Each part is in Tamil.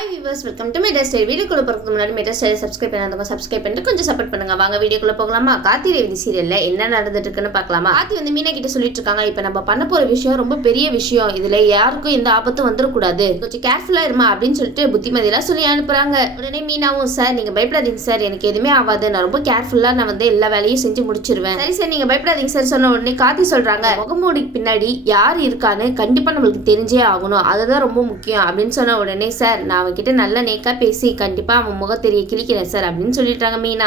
Hi viewers, welcome to my test. வீடியோக்குள்ள போகிறதுக்கு முன்னாடி மை டெஸ்ட் சப்ஸ்கிரைப் பண்ணாதவங்க சப்ஸ்கிரைப் பண்ணிட்டு கொஞ்சம் சப்போர்ட் பண்ணுங்க. வாங்க வீடியோக்குள்ள போகலாமா? கார்த்தி ரேவதி சீரியல்ல என்ன நடந்துட்டு இருக்குன்னு பார்க்கலாமா? கார்த்தி வந்து மீனா கிட்ட சொல்லிட்டு இருக்காங்க, இப்போ நம்ம பண்ண போற விஷயம் ரொம்ப பெரிய விஷயம், இதுல யாருக்கும் எந்த ஆபத்தும் வந்துடக்கூடாது, கொஞ்சம் கேர்ஃபுல்லா இருமா அப்படின்னு சொல்லிட்டு புத்திமதியெல்லாம் சொல்லி அனுப்புறாங்க. உடனே மீனாவும், சார் நீங்க பயப்படாதீங்க சார், எனக்கு எதுவுமே ஆகாது, நான் ரொம்ப கேர்ஃபுல்லா நான் வந்து எல்லா வேலையும் செஞ்சு முடிச்சிருவேன். சரி சார் நீங்க பயப்படாதீங்க சார் சொன்ன உடனே கார்த்தி சொல்றாங்க, முகமூடிக்கு பின்னாடி யார் இருக்கான்னு கண்டிப்பா நம்மளுக்கு தெரிஞ்சே ஆகணும், அதுதான் ரொம்ப முக்கியம் அப்படின்னு சொன்ன உடனே, சார் நான் அவன்கிட்ட நல்ல நேக்கா பேசி கண்டிப்பா அவன் முகத்தெரிய கிழிக்கிறேன் சார் அப்படின்னு சொல்லிட்டாங்க மீனா.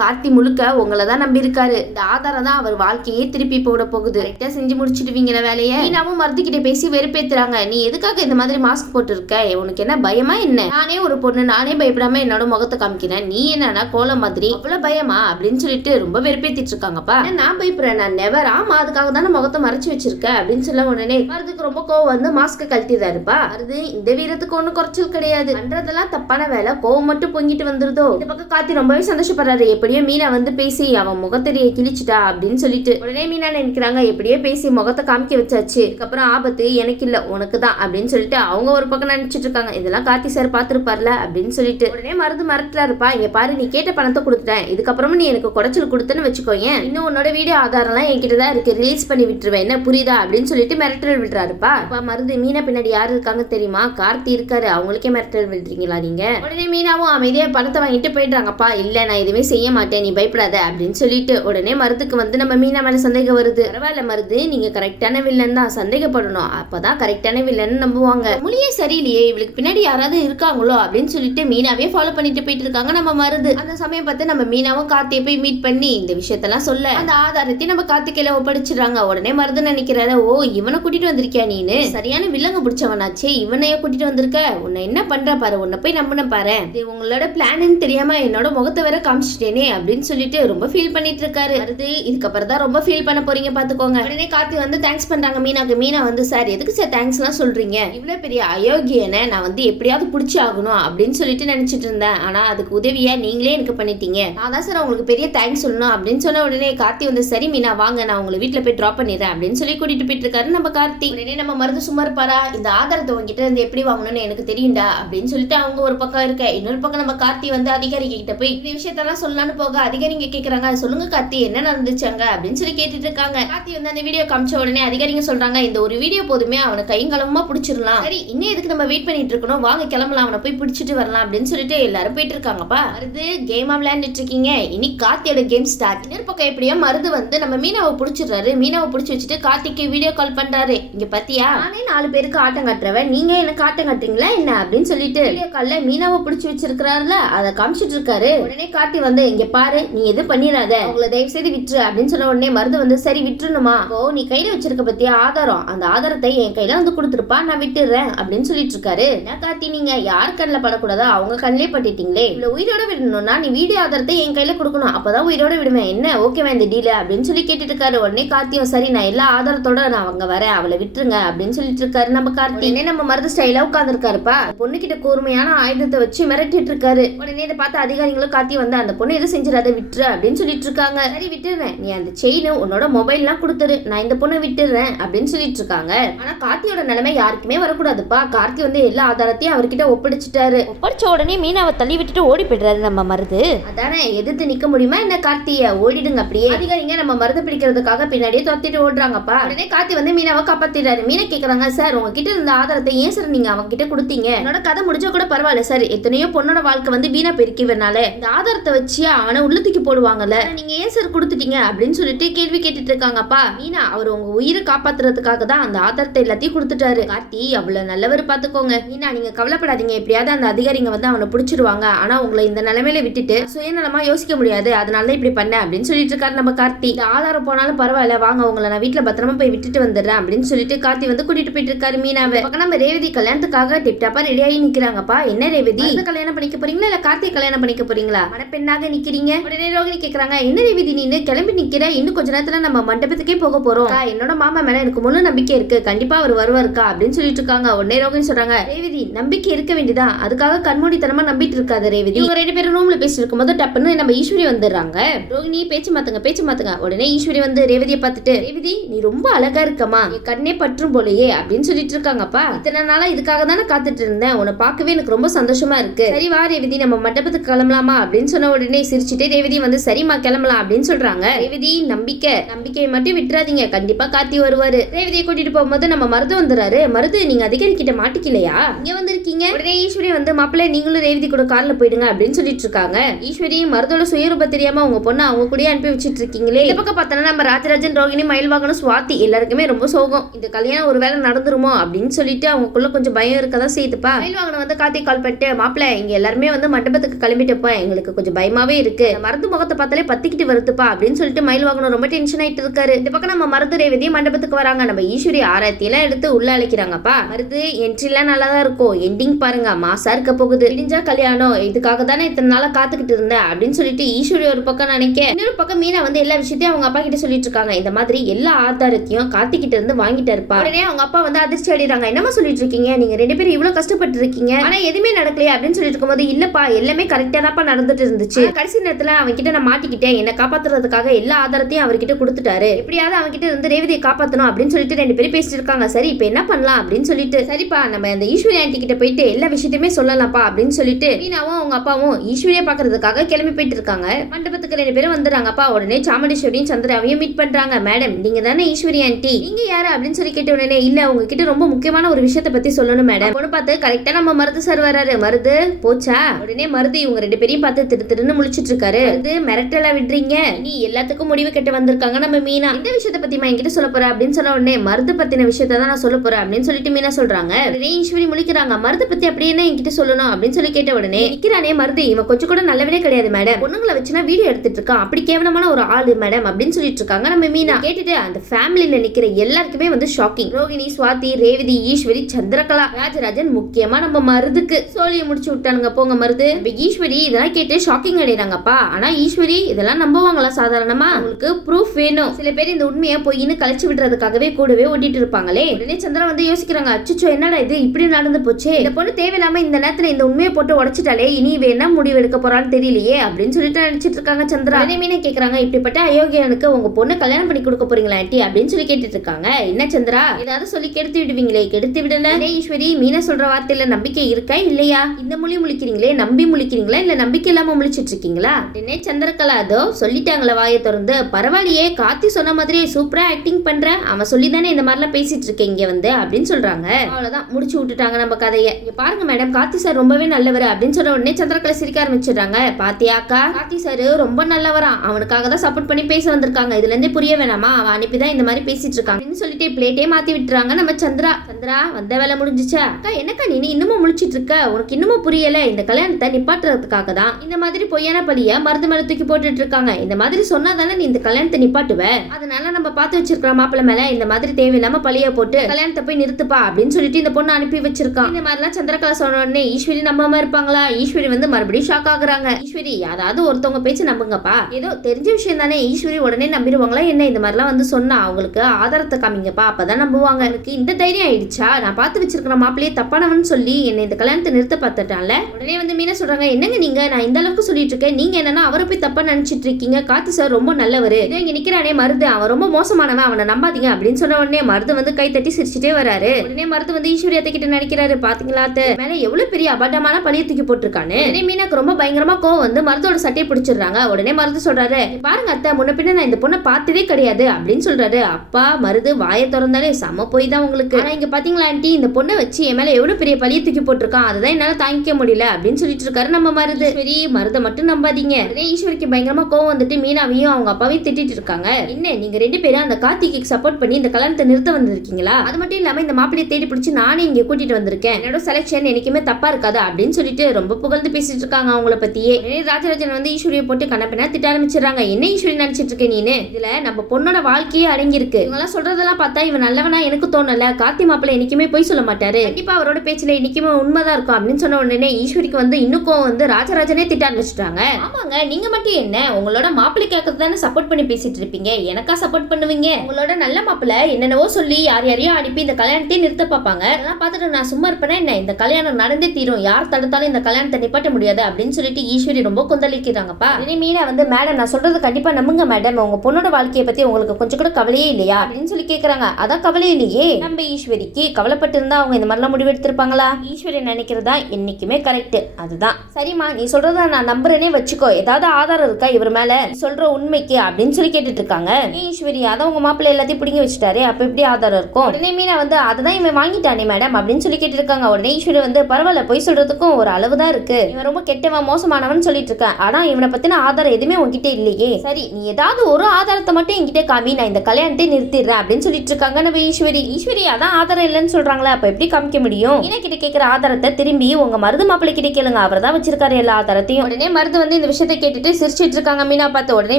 கார்த்தி முழுக்க உங்களை தான் நம்பி இருக்காரு, இந்த ஆதாரம் தான் அவர் வாழ்க்கையே திருப்பி போட போகுது, கரெக்டா செஞ்சு முடிச்சிடுவீங்கிற வேலையை. மீனாவும் மருத்துக்கிட்ட பேசி வெறுப்பேத்துறாங்க, நீ எதுக்காக இந்த மாதிரி மாஸ்க் போட்டு இருக்க, உனக்கு என்ன பயமா என்ன, நானே ஒரு பொண்ணு, நானே பயப்படாம என்னோட முகத்தை காமிக்கிறேன், நீ என்னன்னா கோலம் மாதிரி அவ்வளவு பயமா அப்படின்னு சொல்லிட்டு ரொம்ப வெறுப்பேத்திட்டு இருக்காங்கப்பா. நான் பயப்படுறேன், நான் நெவர், ஆமா அதுக்காக தானே முகத்தை மறைச்சு வச்சிருக்கேன் அப்படின்னு சொல்ல உடனே மருதுக்கு ரொம்ப கோவம் வந்து மாஸ்க கழட்டிடுறாருப்பா. அது இந்த வீரத்துக்கு ஒன்னும் குறைச்சல் கிடையாது, பண்றதெல்லாம் தப்பான வேலை, கோவம் மட்டும் பொங்கிட்டு வந்துருதோ. இந்த பக்கம் கார்த்தி ரொம்பவே சந்தோஷப்படுறாரு, எப்படியோ மீனா வந்து பேசி அவன் முகத்தெரிய கிழிச்சிட்டா அப்படின்னு சொல்லிட்டு. உடனே மீனா நினைக்கிறாங்க, எப்படியோ பேசி முகத்தை காமிக்க வச்சாச்சு, அதுக்கப்புறம் ஆபத்து எனக்கு இல்ல உனக்கு தான் அப்படின்னு சொல்லிட்டு அவங்க ஒரு பக்கம் நினைச்சிட்டு இருக்காங்க. இதெல்லாம் கார்த்தி சார் பாத்துருப்பார்ல அப்படின்னு சொல்லிட்டு உடனே மருந்து மறக்கிறாருப்பா, இங்க பாரு நீ கேட்ட பணத்தை கொடுத்துட்டேன், இதுக்கப்புறமா நீ எனக்கு குடைச்சல் கொடுத்தேன்னு வச்சுக்கோங்க, இன்னும் உன்னோட வீடியோ ஆதாரம்லாம் என்கிட்ட தான் இருக்கு, ரிலீஸ் பண்ணி விட்டுருவேன், என்ன புரியுதா அப்படின்னு சொல்லிட்டு மிரட்டல் விடுறாருப்பா. மருந்து மீனா பின்னாடி யாரு இருக்காங்க தெரியுமா, கார்த்தி இருக்காரு, அவங்களுக்கே மிரட்டல் விடுறீங்களா நீங்க? உடனே மீனாவும் அமைதியா பணத்தை வாங்கிட்டு போயிடுறாங்கப்பா. இல்ல நான் எதுவுமே செய்ய மாட்டேன், நீ பயப்படாத அப்படின்னு சொல்லிட்டு உடனே மருதுக்கு வந்து நம்ம மீனா மேல சந்தேகம் வருது. பரவாயில்ல மருது, நீங்க கரெக்டான வில்லன் தான், சந்தேகப்படணும், அப்பதான் கரெக்டான வில்லன் நம்புவாங்க. மொழியே சரியில்லையே, இவளுக்கு பின்னாடி யாராவது இருக்காங்களோ அப்படின்னு சொல்லிட்டு மீனாவே ஃபாலோ பண்ணிட்டு போயிட்டு இருக்காங்க நம்ம மருது. அந்த சமயம் பார்த்து நம்ம மீனாவும் கார்த்தியை போய் மீட் பண்ணி இந்த விஷயத்தெல்லாம் சொல்ல அந்த ஆதாரத்தை நம்ம கார்த்திகையில ஒப்படைச்சிடுறாங்க. உடனே மருது நினைக்கிறாரு, ஓ இவனை கூட்டிட்டு வந்திருக்கியா நீனு, சரியான வில்லங்க பிடிச்சவனாச்சே, இவனைய கூட்டிட்டு வந்திருக்க, உன்னை என்ன பண்ற பாரு, உன்னை போய் நம்பின பாரு, இது உங்களோட பிளான்னு தெரியாம என்னோட முகத்தை வேற காமிச்சிட்டேனே அப்படின்னு சொல்லிட்டு ரொம்ப ஃபீல் பண்ணிட்டு இருக்காரு. அடுத்து இதுக்கப்புறம் தான் ரொம்ப ஃபீல் பண்ண போறீங்க பாத்துக்கோங்க. உடனே கார்த்தி வந்து தேங்க்ஸ் பண்றாங்க மீனாக்கு. மீனா வந்து, சார் எதுக்கு சார் தேங்க்ஸ் எல்லாம் சொல்றீங்க, இவ்வளவு பெரிய அயோக்கியனை நான் வந்து எப்படியாவது பிடிச்சி ஆகணும் அப்படின்னு சொல்லிட்டு நினைச்சிட்டு இருந்தேன், ஆனா அதுக்கு உதவியா நீங்களே எனக்கு பண்ணிட்டீங்க, நான் தான் சார் உங்களுக்கு பெரிய தேங்க்ஸ் சொல்லணும் அப்படின்னு சொன்ன உடனே கார்த்தி வந்து, சரி மீனா வாங்க நான் உங்களை வீட்டுல போய் டிராப் பண்ணிடுறேன் அப்படின்னு சொல்லி கூட்டிட்டு போயிட்டு இருக்காரு நம்ம கார்த்தி. உடனே நம்ம மருந்து சும்மா இருப்பாரா, இந்த ஆதாரத்தை உங்ககிட்ட இருந்து எப்படி வாங்கணும்னு எனக்கு தெரியும்டா அப்படின்னு சொல்லிட்டு அவங்க ஒரு பக்கம் இருக்க, இன்னொரு பக்கம் நம்ம கார்த்தி வந்து அதிகாரி கிட்ட போய் இந்த விஷயத்தெல்லாம் சொல்லலான்னு போக அதிகாரிங்க கேக்குறாங்க, சொல்லுங்க கார்த்தி என்ன நடந்துச்சாங்க அப்படின்னு சொல்லி கேட்டுட்டு இருக்காங்க. கார்த்தி வந்து அந்த வீடியோ காமிச்ச உடனே அதிகாரிங்க சொல்றாங்க, இந்த ஒரு வீடியோ போதுமே அவனை கைங்கலமா பிடிச்சிடலாம், சரி இன்னும் எதுக்கு நம்ம வெயிட் பண்ணிட்டு இருக்கணும், வாங்க கிளம்பலாம், அவனை போய் பிடிச்சிட்டு வரலாம் அப்படின்னு சொல்லிட்டு எல்லாரும் போயிட்டு இருக்காங்கப்பா. மருது கேமா விளையாண்டுட்டு இருக்கீங்க, இனி கார்த்தியோட கேம் ஸ்டார்ட். இன்னொரு பக்கம் எப்படியோ மருது வந்து நம்ம மீனாவை பிடிச்சிடுறாரு. மீனாவை பிடிச்சி வச்சுட்டு கார்த்திக்கு வீடியோ கால் பண்றாரு, இங்க பாத்தியா நானே 4 பேருக்கு ஆட்டம் கட்டுறவன், நீங்க எனக்கு ஆட்டம் கட்டுறீங்களா என்ன அப்படின்னு சொல்லிட்டு வீடியோ கால்ல மீனாவை பிடிச்சி வச்சிருக்காருல அதை காமிச்சிட்டு இருக்காரு. உடனே கார்த்தி வந்து, இங்க பாரு நீ எதுவும் பண்ணிடாத, உங்களை தயவு செய்து விட்டுரு அப்படின்னு சொன்ன உடனே மருது வந்து, சரி விட்டுருணுமா, ஓ நீ கையில வச்சிருக்க பத்தியா ஆதாரம், அந்த ஆதாரத்தை என் கையில வந்து கொடுத்துருப்பா, நான் விட்டுறேன் அப்படின்னு சொல்லிட்டு இருக்காரு. என்ன கார்த்தி நீங்க யார் கண்ணில் படக்கூடாதா, அவங்க கண்ணிலே பட்டுட்டீங்களே, இவ்வளவு உயிரோட விடணும்னா நீ வீடியோ ஆதாரத்தை என் கையில கொடுக்கணும், அப்பதான் உயிரோட விடுவேன், என்ன ஓகேவா இந்த டீல் அப்படின்னு சொல்லி கேட்டுட்டு இருக்காரு. உடனே கார்த்தியும், சரி நான் எல்லா ஆதாரத்தோட நான் அவங்க வரேன், அவளை விட்டுருங்க அப்படின்னு சொல்லிட்டு இருக்காரு நம்ம கார்த்தி. நம்ம மருது ஸ்டைலா உட்கார்ந்து இருக்காருப்பா, பொண்ணு கிட்ட கூர்மையான ஆயுதத்தை வச்சு மிரட்டிட்டு இருக்காரு. உடனே இதை பார்த்து அதிகாரிகளும் கார்த்தி வந்து, அந்த பொண்ணு எதுவும் செஞ்சிடாத விட்டுரு அப்படின்னு சொல்லிட்டு இருக்காங்க. சரி விட்டுறேன், நீ அந்த செயின் உன்னோட மொபைல் எல்லாம் கொடுத்துரு, நான் இந்த பொண்ணை விட்டுறேன் அப்படின்னு சொல்லிட்டு இருக்காங்க. ஆனா கார்த்தியோட நிலைமை யாருக்குமே வரக்கூடாதுப்பா, கார்த்தி வந்து எல்லா ஆதாரத்தையும் அவர்கிட்ட ஒப்படைச்சிட்டாரு. ஒப்படைச்ச உடனே மீனாவை தள்ளி விட்டுட்டு ஓடி போயிடுறாரு நம்ம மருது. அதானே எதிர்த்து நிக்க முடியுமா என்ன, கார்த்திய ஓடிடுங்க அப்படியே. அதிகாரிங்க நம்ம மருது பிடிக்கிறதுக்காக பின்னாடியே துரத்திட்டு ஓடுறாங்கப்பா. உடனே கார்த்தி வந்து மீனாவை காப்பாத்திடுறாரு. மீனா கேக்குறாங்க, சார் உங்ககிட்ட இருந்த ஆதாரத்தை ஏன் சார் நீங்க அவங்க கிட்ட கொடுத்தீங்க, என்னோட கதை முடிஞ்சா கூட பரவாயில்ல சார், எத்தனையோ பொண்ணோட வாழ்க்கை வந்து வீணா பெருக்கிவனால இந்த ஆதாரத்தை வச்சு அவனை உள்ளத்துக்கு போடுவாங்கல்ல, நீங்க ஏன் சார் கொடுத்துட்டீங்க அப்படின்னு சொல்லிட்டு கேள்வி கேட்டுட்டு இருக்காங்கப்பா. மீனா அவர் உங்க உயிரை காப்பாத்துறதுக்காக தான் அந்த ஆதாரத்தை எல்லாத்தையும் கொடுத்துட்டாரு. கார்த்தி அவ்வளவு நல்லவர் பாத்துக்கோங்க. மீனா நீங்க கவலைப்படாதீங்க, எப்படியாவது அந்த அதிகாரிங்க வந்து அவனை பிடிச்சிருவாங்க, ஆனா உங்களை இந்த நிலைமையில விட்டுட்டு சுயநலமா யோசிக்க முடியாது, அதனாலதான் இப்படி பண்ண அப்படின்னு சொல்லிட்டு இருக்காரு நம்ம கார்த்தி. இந்த ஆதாரம் போனாலும் பரவாயில்ல, வாங்க உங்களை நான் வீட்டுல பத்திரமா போய் விட்டுட்டு வந்துடுறேன் அப்படின்னு சொல்லிட்டு கார்த்தி வந்து கூட்டிட்டு போயிட்டு இருக்காரு மீனாவை. பக்கம் நம்ம ரேவதி கல்யாணத்துக்காக டிப்டாப்பா ரெடி ஆகி நிக்கிறாங்கப்பா. என்ன ரேவதி கல்யாணம் பண்ணிக்க போறீங்களா இல்ல கார்த்திகை கல்யாணம் பண்ணிக்க போறீங்களா, மணப்பெண்ணாக நிக்கிறீங்க. உடனே ரோகிணி கேக்குறாங்க, என்ன ரேவதி நீ கிளம்பி நிக்கிற, இன்னும் கொஞ்ச நேரத்துல நம்ம மண்டபத்துக்கே போக போறோம், என்னோட மாமா மேல எனக்கு முழு நம்பிக்கை இருக்கு, கண்டிப்பா அவர் வருவாருக்கா அப்படின்னு சொல்லிட்டு இருக்காங்க. உடனே ரோகிணி சொல்றாங்க, ரேவதி நம்பிக்கை இருக்க வேண்டியதா, அதுக்காக கண்மூடித்தனமா நம்பிட்டு இருக்காது ரேவதி. இவங்க 2 பேரும் ரூம்ல பேசிட்டு இருக்கும் போது டப்புன்னு நம்ம ஈஸ்வரி வந்துடுறாங்க. ரோகிணி பேச்சு மாத்துங்க. உடனே ஈஸ்வரி வந்து ரேவதியை பார்த்துட்டு, ரேவதி நீ ரொம்ப அழகா இருக்கமா, கண்ணே பற்றும் போலயே அப்படின்னு சொல்லிட்டு இருக்காங்கப்பா. இத்தனை நாளா இதுக்காக தானே காத்துட்டு இருந்தேன், உன்னை உன்னை பார்க்கவே எனக்கு ரொம்ப சந்தோஷமா இருக்கு. சரி வா ரேவதி நம்ம மண்டபத்துக்கு கிளம்பலாமா அப்படின்னு சொன்ன உடனே சிரிச்சுட்டே ரேவதி வந்து சரிம்மா கிளம்பலாம் அப்படின்னு சொல்றாங்க. ரேவதி நம்பிக்கையை மட்டும் விட்டுறாதீங்க, கண்டிப்பா கார்த்தி வருவாரு. ரேவதியை கூட்டிட்டு போகும்போது நம்ம மருது வந்துறாரு. மருது நீங்க அதிகாரி கிட்ட மாட்டிக்கலையா, இங்க வந்திருக்கீங்க? உடனே ஈஸ்வரி வந்து மாப்பிள்ளை நீங்களும் ரேவதி கூட கார்ல போயிடுங்க அப்படின்னு சொல்லிட்டு இருக்காங்க. ஈஸ்வரி மருதோட சுயரூபம் தெரியாம உங்க பொண்ணு அவங்க கூட அனுப்பி வச்சிட்டு இருக்கீங்களே. இந்த பக்கம் பார்த்தோன்னா நம்ம ராஜராஜன், ரோகிணி, மயில்வாகனம், சுவாதி எல்லாருக்குமே ரொம்ப சோகம். இந்த கல்யாணம் ஒரு வேளை நடந்துருமோ அப்படின்னு சொல்லிட்டு அவங்களுக்குள்ள கொஞ்சம் பயம் இருக்கதான் செய்துப்பா. மயில்வாகனம் வந்து கார்த்தி கால் பண்ணிட்டு மாப்பிள்ளை இங்க எல்லாருமே வந்து மண்டபத்துக்கு கிளம்பிட்டுப்பா, எங்களுக்கு கொஞ்சம் பயமாவே இருக்கு, மருது முகத்தை பார்த்தாலே பத்திக்கிட்டு வருதுப்பா அப்படின்னு சொல்லிட்டு மயில்வாகனம் ரொம்ப டென்ஷன் ஆயிட்டு இருக்காரு. இந்த பக்கம் நம்ம மருது ரேவதி மண்டபத்துக்கு வராங்க. நம்ம ஈஸ்வரி ஆராய்ச்சி எல்லாம் எடுத்து உள்ள அழைக்கிறாங்கப்பா. மருது என்ட்ரி எல்லாம் நல்லா தான் இருக்கும், எண்டிங் பாருங்க மாசா இருக்க போகுது, விடிஞ்சா கல்யாணம், இதுக்காக தானே இத்தனை நாளா காத்துக்கிட்டு இருந்தேன் அப்படின்னு சொல்லிட்டு ஈஸ்வரி ஒரு பக்கம் நினைக்க, இன்னொரு பக்கம் மீனா வந்து எல்லா விஷயத்தையும் அவங்க அப்பா கிட்ட சொல்லிட்டு இருக்காங்க. இந்த மாதிரி எல்லா ஆதாரத்தையும் கார்த்திகிட்ட இருந்து வாங்கிட்டு இருப்பா. உடனே அவங்க அப்பா வந்து அதிர்ச்சி அடைறாங்க. என்னமா சொல்லிட்டு இருக்கீங்க, நீங்க ரெண்டு பேரும் இவ்வளவு கஷ்டப்பட்டு இருக்கீங்க, ஆனா எதுவுமே நடக்கலையே அப்படின்னு சொல்லிட்டு இருக்கும்போது, இல்லப்பா எல்லாமே கரெக்டா தான் நடந்துட்டு இருந்துச்சு, கடைசி நேரத்துல அவன் கிட்ட நான் மாட்டிக்கிட்டேன், என்ன காப்பாத்துறதுக்காக எல்லா ஆதாரத்தையும் அவர்கிட்ட கொடுத்துட்டாரு, எப்படியாவது அவன் கிட்ட இருந்து ரேவதியை காப்பாத்தணும் அப்படின்னு சொல்லிட்டு ரெண்டு பேரும் பேசிட்டு இருக்காங்க. சரி இப்ப என்ன பண்ணலாம் அப்படின்னு சொல்லிட்டு, சரிப்பா நம்ம அந்த ஈஸ்வரி ஆண்டி கிட்ட போயிட்டு எல்லா விஷயத்தையுமே சொல்லலாம்ப்பா அப்படின்னு சொல்லிட்டு மீனாவும் அவங்க அப்பாவும் ஈஸ்வரியை பாக்குறதுக்காக கிளம்பி போயிட்டு இருக்காங்க. மண்டபத்துக்கு ரெண்டு பேரும் வந்துறாங்கப்பா. உடனே சாமுண்டீஸ்வரியும் சந்திராவையும் மீட் பண்றாங்க. மேடம் நீங்க தானே ஈஸ்வரி ஆண்டி, நீங்க யாரு அப்படின்னு சொல்லி கேட்ட உடனே, இல்ல உங்ககிட்ட ரொம்ப முக்கியமான ஒரு விஷயத்தை பத்தி சொல்லணும் மேடம். பொண்ணு பார்த்து கரெக்டா நம்ம மருது சார் வராரு. மருது போச்சா? உடனே மருது இவங்க ரெண்டு பேரையும் பார்த்து திரு திருன்னு முழிச்சிட்டு இருக்காரு. மருது மிரட்டலா விடுறீங்க, நீ எல்லாத்துக்கும் முடிவு கெட்டு வந்திருக்காங்க நம்ம மீனா, இந்த விஷயத்தை பத்தி என்கிட்ட சொல்ல போற அப்படின்னு சொன்ன உடனே, மருது பத்தின விஷயத்தை தான் நான் சொல்ல போறேன் அப்படின்னு சொல்லிட்டு மீனா சொல்றாங்க. உடனே ஈஸ்வரி முழிக்கிறாங்க. மருது பத்தி அப்படி என்ன என்கிட்ட சொல்லணும் அப்படின்னு சொல்லி கேட்ட உடனே, நிக்கிறானே மருது இவன் கொஞ்சம் கூட நல்லவனே கிடையாது மேடம், பொண்ணுங்களை வச்சுனா வீடியோ எடுத்துட்டு இருக்கான், அப்படி கேவலமான ஒரு ஆளு மேடம் அப்படின்னு சொல்லிட்டு இருக்காங்க நம்ம மீனா. கேட்டுட்டு அந்த ஃபேமிலியில நிக்கிற எல்லாருக்குமே வந்து ஷாக்கிங். ரோகிணி, சுவாதி, ரேவதி, ஈஸ்வரி, சந்திரகலா, ராஜராஜன், முக்கியமா நம்ம மருதுக்கு சோழியை முடிச்சு விட்டானுங்க போங்க மருது. ஈஸ்வரி இதெல்லாம் கேட்டு ஷாக்கிங் அடைறாங்கப்பா. ஆனா ஈஸ்வரி இதெல்லாம் நம்புவாங்களா சாதாரணமா? உங்களுக்கு ப்ரூஃப் வேணும். சில பேர் இந்த உண்மையை பொய்னு கழிச்சு விடுறதுக்காகவே கூடவே ஓட்டிட்டு இருப்பாங்களே. உடனே சந்திரா வந்து யோசிக்கிறாங்க, அச்சுச்சோ என்னடா இது இப்படி நடந்து போச்சு, இந்த பொண்ணு தேவையில்லாம இந்த நேரத்துல இந்த உண்மையை போட்டு உடைச்சிட்டாலே இனி என்ன முடிவு எடுக்க போறான்னு தெரியலையே அப்படின்னு சொல்லிட்டு நினைச்சிட்டு இருக்காங்க சந்திரா. உடனே மீனா கேக்குறாங்க, இப்படிப்பட்ட அயோக்கியனுக்கு உங்க பொண்ணு கல்யாணம் பண்ணி கொடுக்க போறீங்களா ஆண்டி அப்படின்னு சொல்லி கேட்டுட்டு இருக்காங்க. என்ன சந்திரா ஏதாவது சொல்லி கெடுத்து விடுவீங்களே? கெடுத்து விடல ஈஸ்வரி. மீனா சொல்ற வார்த்தையில நம்பிக்கை இருக்கா இல்லையா? இந்த மொழி முழிக்கிறீங்களே, நம்பி முழிக்கிறீங்களா இல்ல நம்பிக்கை இல்லாம முழிச்சிட்டு இருக்கீங்களா? உடனே சந்திரகலா அதோ சொல்லிட்டாங்களா வாயை திறந்து, பரவாயில்லையே கார்த்தி சொன்ன மாதிரியே சூப்பரா ஆக்டிங் பண்ற, அவன் சொல்லிதானே இந்த மாதிரிலாம் பேசிட்டு இருக்கேன் இங்க வந்து அப்படின்னு சொல்றாங்க. அவ்வளவுதான் முடிச்சு விட்டுட்டாங்க நம்ம கதையை. இங்க பாருங்க மேடம் கார்த்தி சார் ரொம்பவே நல்லவர் அப்படின்னு சொன்ன உடனே சந்திரகலா சிரிக்க ஆரம்பிச்சிடுறாங்க. பாத்தியாக்கா கார்த்தி சார் ரொம்ப நல்லவரா, அவனுக்காக தான் சப்போர்ட் பண்ணி பேச வந்திருக்காங்க, இதுல இருந்தே புரிய வேணாமா, அவன் அனுப்பிதான் இந்த மாதிரி பேசிட்டு இருக்காங்க அப்படின்னு சொல்லிட்டு பிளேட்டே மாத்தி விட்டுறாங்க நம்ம சந்திரா. சந்திரா வந்த வேலை முடிஞ்சிச்சா? அக்கா என்னக்கா நீ இன்னமும் முழிச்சிட்டு இருக்க, உனக்கு இன்னமும் புரியல, இந்த கல்யாணத்தை நிப்பாட்டுறதுக்காக தான் இந்த மாதிரி பொய்யான பழிய மருந்து மேல தூக்கி போட்டுட்டு இருக்காங்க, இந்த மாதிரி சொன்னா தானே நீ இந்த கல்யாணத்தை நிப்பாட்டுவ, அதனால நம்ம பார்த்து வச்சிருக்கிற மாப்பிள்ள மேல இந்த மாதிரி தேவையில்லாம பழிய போட்டு கல்யாணத்தை போய் நிறுத்துப்பா அப்படின்னு சொல்லிட்டு இந்த பொண்ணு அனுப்பி வச்சிருக்கான். இந்த மாதிரிலாம் சந்திரகலா சொன்ன உடனே ஈஸ்வரி நம்பாம இருப்பாங்களா? ஈஸ்வரி வந்து மறுபடியும் ஷாக் ஆகுறாங்க. ஈஸ்வரி யாராவது ஒருத்தவங்க பேச்சு நம்புங்கப்பா, ஏதோ தெரிஞ்ச விஷயம் தானே, ஈஸ்வரி உடனே நம்பிடுவாங்களா என்ன? இந்த மாதிரிலாம் வந்து சொன்னா அவங்களுக்கு ஆதாரத்தை காமிங்கப்பா, அப்பதான் நம்புவாங்க. எனக்கு இந்த தைரியம் ஆயிடுச்சா, நான் பார்த்து வச்சிருக்கிற மாப்பிள்ளையே தப்பானவன் சொல்லி என்னை இந்த கல்யாணத்தை நிறுத்த பார்த்துட்டான்ல. உடனே வந்து மீனா சொல்றாங்க, என்னங்க நீங்க, நான் இந்த அளவுக்கு சொல்லிட்டு இருக்கேன், நீங்க என்னன்னா அவரை போய் தப்பா நினைச்சிட்டு இருக்கீங்க, கார்த்தி சார் ரொம்ப நல்லவரு, இங்க நிக்கிறானே மருது அவன் ரொம்ப மோசமானவன், அவனை நம்பாதீங்க அப்படின்னு சொன்ன உடனே மருது வந்து கை தட்டி சிரிச்சுட்டே வராரு. உடனே மருது வந்து ஈஸ்வரி அத்தை கிட்ட நினைக்கிறாரு, பாத்தீங்களா அத்தை மேல எவ்வளவு பெரிய அபட்டமான பழிய தூக்கி போட்டிருக்கானு. உடனே மீனாக்கு ரொம்ப பயங்கரமா கோவம் வந்து மருதோட சட்டையை பிடிச்சிடுறாங்க. உடனே மருது சொல்றாரு, பாருங்க அத்தை முன்ன பின்ன நான் இந்த பொண்ணை பார்த்ததே கிடையாது அப்படின்னு சொல்றாரு. அப்பா மருது வாயை திறந்தாலே செம்ம போய் தான் உங்களுக்கு, ஆனா இங்க பாத்தீங்களா ஆண்டி இந்த பொண்ணை வச்சு என் மேல எவ்வளவு பெரிய பழிய தூக்கி போட்டிருக்கான், அதுதான் என்னால தாங்கிக்க முடியல அப்படின்னு சொல்லிட்டு இருக்காரு நம்ம மருது. சரி மருதை மட்டும் நம்பாதீங்க. உடனே ஈஸ்வரிக்கு பயங்கரமா கோவம் வந்துட்டு மீனாவையும் அவங்க அப்பாவையும் திட்டிட்டு இருக்காங்க. என்ன நீங்க ரெண்டு பேரும் அந்த கார்த்திக்கு சப்போர்ட் பண்ணி இந்த கல்யாணத்தை நிறுத்த வந்திருக்கீங்களா? அது மட்டும் இல்லாம இந்த மாப்பிள்ளையை தேடி பிடிச்சி நானே இங்க கூட்டிட்டு வந்திருக்கேன், என்னோட செலக்ஷன் எனக்குமே தப்பா இருக்காது அப்படின்னு சொல்லிட்டு ரொம்ப புகழ்ந்து பேசிட்டு இருக்காங்க அவங்கள பத்தியே. ராஜராஜன் வந்து ஈஸ்வரியை போட்டு கண்ணப்பினா திட்ட ஆரம்பிச்சிடறாங்க. என்ன ஈஸ்வரி நினைச்சிட்டு இருக்க நீனு, இதுல நம்ம பொண்ணோட வாழ்க்கையே அடங்கி இருக்கு, இவங்க சொல்றதெல்லாம் பார்த்தா இவன் நல்லவனா எனக்கு தோணல, கார்த்தி மாப்பிள்ளை என்னைக்குமே போய் சொல்ல மாட்டாரு, கண்டிப்பா அவரோட பேச்சுல என்னைக்குமே உண்மைதான் இருக்கும் அப்படின்னு சொன்ன உடனே ஈஸ்வரிக்கு வந்து இன்னும் வந்து ராஜராஜனே திட்ட ஆரம்பிச்சிட்டாங்க. ஆமாங்க நீங்க மட்டும் என்ன உங்களோட மாப்பிள்ளை கேட்கறது தானே சப்போர்ட் பண்ணி பேசிட்டு இருப்பீங்க, எனக்கா சப்போர்ட் பண்ணுவீங்க? உங்களோட நல்ல மாப்பிள்ளை என்னென்னவோ சொல்லி யார் யாரையும் அனுப்பி இந்த கல்யாணத்தை நிறுத்த பார்ப்பாங்க, அதெல்லாம் பார்த்துட்டு நான் சும்மா இருப்பேன்னா என்ன, இந்த கல்யாணம் நடந்தே தீரும், யார் தடுத்தாலும் இந்த கல்யாணத்தை நிப்பாட்ட முடியாது அப்படின்னு சொல்லிட்டு ஈஸ்வரி ரொம்ப கொந்தளிக்கிறாங்கப்பா. மீனா வந்து மேடம் நான் சொல்றது கண்டிப்பா நம்புங்க மேடம், உங்க பொண்ணோட வாழ்க்கையை பத்தி உங்களுக்கு கொஞ்சம் கூட கவலையே இல்லையா அப்படின்னு சொல்லி கேக்குறாங்க. அதான் கவலை இல்லையே, நம்ம ஈஸ்வரிக்கு கவலைப்பட்டு இருந்தா அவங்க இந்த மாதிரிலாம் முடிவு எடுத்திருப்பாங்களா? ஈஸ்வரி நினைக்கிறதா என்னைக்குமே கரெக்ட். அதுதான் சரிம்மா, நீ சொல்றத நான் நம்புறேனே வச்சுக்கோ. ஏதாவது ஆதாரம் இருக்கா இவர் மேல நீ சொல்ற உண்மைக்கு அப்படின்னு சொல்லி கேட்டுட்டு இருக்காங்க. ஈஸ்வரி அதான் உங்க மாப்பிள்ளை எல்லாத்தையும் பிடிங்கி வச்சுட்டாரு, அப்ப எப்படி ஆதாரம் இருக்கும்? உடனே மீனா வந்து அததான் இவன் வாங்கிட்டானே மேடம் அப்படின்னு சொல்லி கேட்டு இருக்காங்க. உடனே ஈஸ்வரி வந்து பரவாயில்ல, போய் சொல்றதுக்கும் ஒரு அளவுதான் இருக்கு. இவன் ரொம்ப கெட்டவன் மோசமானவன் சொல்லிட்டு இருக்கான். ஆனா இவனை பத்தின ஆதாரம் எதுவுமே உங்ககிட்ட இல்லையே. சரி, நீ ஏதாவது ஒரு ஆதாரத்தை மட்டும் என்கிட்ட காமி, நான் இந்த கல்யாணத்தை நிறுத்திடுறேன் அப்படின்னு சொல்லிட்டு இருக்காங்க நம்ம ஈஸ்வரி. ஈஸ்வரி அதான் ஆதாரம் இல்லைன்னு சொல்றாங்களே, அப்ப எப்படி காமிக்க முடியும்? மீனா கிட்ட கேட்கிற ஆதாரத்தை திரும்பி உங்க மருது மாப்பிள்ளை கிட்ட கேளுங்க, அவர் தான் வச்சிருக்காரு எல்லா ஆதாரத்தையும். உடனே மருது வந்து இந்த விஷயத்தை கேட்டுட்டு சிரிச்சிட்டு இருக்காங்க மீனா பார்த்து. உடனே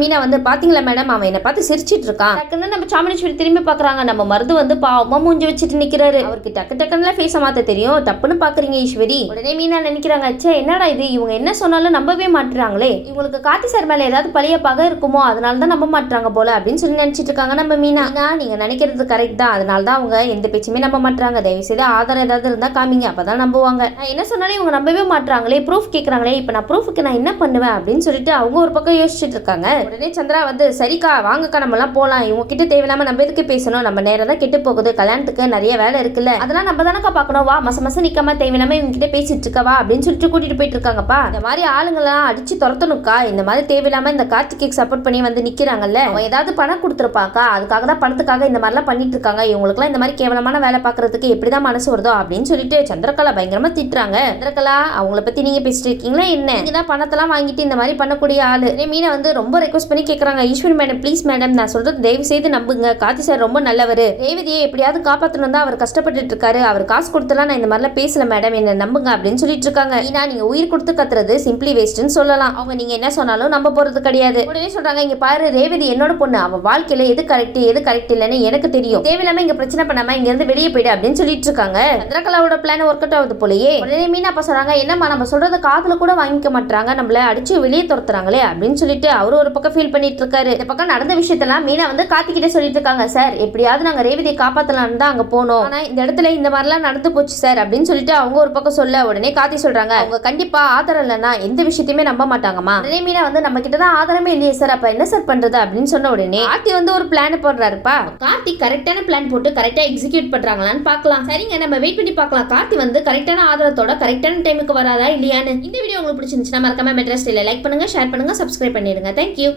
மீனா வந்து பாத்தீங்களா மேடம், அவன் என்ன பார்த்து சிரிச்சிட்டு இருக்கான். டக்குன்னு நம்ம சாமுண்டீஸ்வரி திரும்பி பாக்குறாங்க. நம்ம மருது வந்து பாவமா மூஞ்சி வச்சுட்டு நிக்கிறாரு. அவருக்கு டக்குன்னு ஃபேஸ மாத்த தெரியும், டப்புன்னு பாக்குறீங்க ஈஸ்வரி. உடனே மீனா நினைக்கிறாங்க, ச்சே என்னடா இது, இவங்க என்ன சொன்னாலும் நம்பவே மாட்டுறாங்களே, இவங்களுக்கு கார்த்தி சார் மேல ஏதாவது பழைய பகை இருக்குமோ, அதனாலதான் நம்ப மாட்டாங்க போல அப்படின்னு சொல்லி நினைச்சிட்டு இருக்காங்க நம்ம மீனா. நீங்க நினைக்கிறது கரெக்ட் தான், அதனாலதான் அவங்க எந்த பேச்சுமே நம்ப மாட்டாங்க. தயவு செய்து ஆதாரம் ஏதாவது இருந்தா காமிங்க, அப்பதான் நம்புவாங்க. நான் என்ன சொன்னாலும் இவங்க நம்பவே மாட்டாங்களே, ப்ரூஃப் கேட்கறாங்களே, இப்ப நான் ப்ரூஃப்க்கு நான் என்ன பண்ணுவேன் அப்படின்னு சொல்லிட்டு அவங்க ஒரு பக்கம் யோசிச்சுட்டு இருக்காங்க. உடனே சந்திரா வந்து சரிக்கா வாங்கக்கா நம்ம எல்லாம் போலாம், இவங்க கிட்ட தேவையில்லாம நம்ம எதுக்கு பேசணும், நம்ம நேரம் தான் கெட்டு போகுது, கல்யாணத்துக்கு நிறைய வேலை இருக்குல்ல, அதெல்லாம் நம்ம தானக்கா பாக்கணும், வா மச நிக்காம தேவையில்லாம இவங்க கிட்ட பேசிட்டு இருக்கவா அப்படின்னு சொல்லிட்டு கூட்டிட்டு போயிட்டு இருக்காங்கப்பா. இந்த மாதிரி ஆளுங்கெல்லாம் அடிச்சு துரத்தணுக்கா, இந்த மாதிரி தேவையில்லாம இந்த கார்த்திக்கு சப்போர்ட் பண்ணி வந்து நிக்கிறாங்கல்ல, அவன் ஏதாவது பணம் கொடுத்துருப்பாக்கா, அதுக்காக தான் பணத்துக்காக இந்த மாதிரிலாம் பண்ணிட்டு இருக்காங்க, இவங்களுக்குலாம் இந்த மாதிரி கேவலமான வேலை பாக்குறதுக்கு எப்படிதான் மனசு வருதோ அப்படின்னு சொல்லிட்டு சந்திரகலா பயங்கரமா திட்டுறாங்க. சந்திரகலா அவங்கள பத்தி நீங்க பேசிட்டு இருக்கீங்களா என்ன, நீங்க தான் பணத்தெல்லாம் வாங்கிட்டு இந்த மாதிரி பண்ணக்கூடிய ஆளு. மீனா வந்து ரொம்ப ரெக்வஸ்ட் பண்ணி கேக்குறாங்க, ஈஸ்வரி மேடம் ப்ளீஸ் மேடம், நான் சொல்றது தயவு செய்து நம்புங்க, கார்த்தி சார் ரொம்ப நல்லவர், ரேவதியை எப்படியாவது காப்பாற்றணும் தான் அவர் கஷ்டப்பட்டு இருக்காரு, அவர் காசு கொடுத்தலாம் நான் இந்த மாதிரிலாம் பேசல மேடம், என்ன நம்புங்க அப்படின்னு சொல்லிட்டு இருக்காங்க. மீனா நீங்க உயிர் கொடுத்து கத்துறது சிம்பிளி வேஸ்ட்னு சொல்லலாம், அவங்க நீங்க என்ன சொன்னாலும் நம்ப போறது கிடையாது. உடனே சொல்றாங்க, இங்க பாரு ரேவதி என்னோட பொண்ணு, அவ வாழ்க்கையில எது கரெக்ட் இல்லன்னு எனக்கு தெரியும், தேவையில்லாம இங்க பிரச்சனை பண்ணாம இங்க இருந்து வெளியே போயிடு அப்படின்னு சொல்லிட்டு இருக்காங்க. சந்திரகலாவோட பிளான் ஒர்க் அவுட் ஆகுது போலயே. உடனே மீனா அப்ப சொல்றாங்க, என்னம்மா நம்ம சொல்றத காதுல கூட வாங்கிக்க மாட்டாங்க, நம்மள அடிச்சு வெளியே துரத்துறாங்களே அப்படின்னு சொல்லிட்டு அவரு ஒரு பக்கம் ஃபீல் பண்ணிட்டு இருக்காரு. இந்த பக்கம் நடந்த விஷயத்தெல்லாம் மீனா வந்து கார்த்திகிட்ட சொல்லிட்டு இருக்காங்க, சார் எப்படியாவது நாங்க ரேவதியை காப்பாத்தலாம்னு தான் அங்க போனோம், ஆனா இந்த இடத்துல இந்த மாதிரிலாம் நடந்து போச்சு சார் அப்படின்னு சொல்லிட்டு அவங்க ஒரு பக்கம் சொல்ல, உடனே கார்த்தி சொல்றாங்க, அவங்க கண்டிப்பா ஆதாரம் இல்லைன்னா எந்த விஷயத்தையுமே நம்ப மாட்டாங்கம்மா. உடனே மீனா வந்து நம்ம கிட்டதான் ஆதாரமே இல்லையே சார், அப்ப என்ன சார் பண்றது அப்படின்னு சொன்ன உடனே கார்த்தி வந்து ஒரு பிளான் போடுறாருப்பா. கார்த்தி கரெக்டான பிளான் போட்டு கரெக்டா எக்ஸிக்யூட் பண்றாங்களான்னு பார்க்கலாம். சரிங்க, நம்ம வெயிட் பண்ணி பார்க்கலாம் கார்த்தி வந்து கரெக்டான ஆதாரத்தோட கரெக்டான டைமுக்கு வராதா இல்லையான்னு. இந்த வீடியோ உங்களுக்கு பிடிச்சிருந்துச்சுன்னா மறக்காம மெட்ரா ஸ்டைல லைக் பண்ணுங்க, ஷேர் பண்ணுங்க, சப்ஸ்கிரைப் பண்ணிடுங்க. தேங்க்யூ.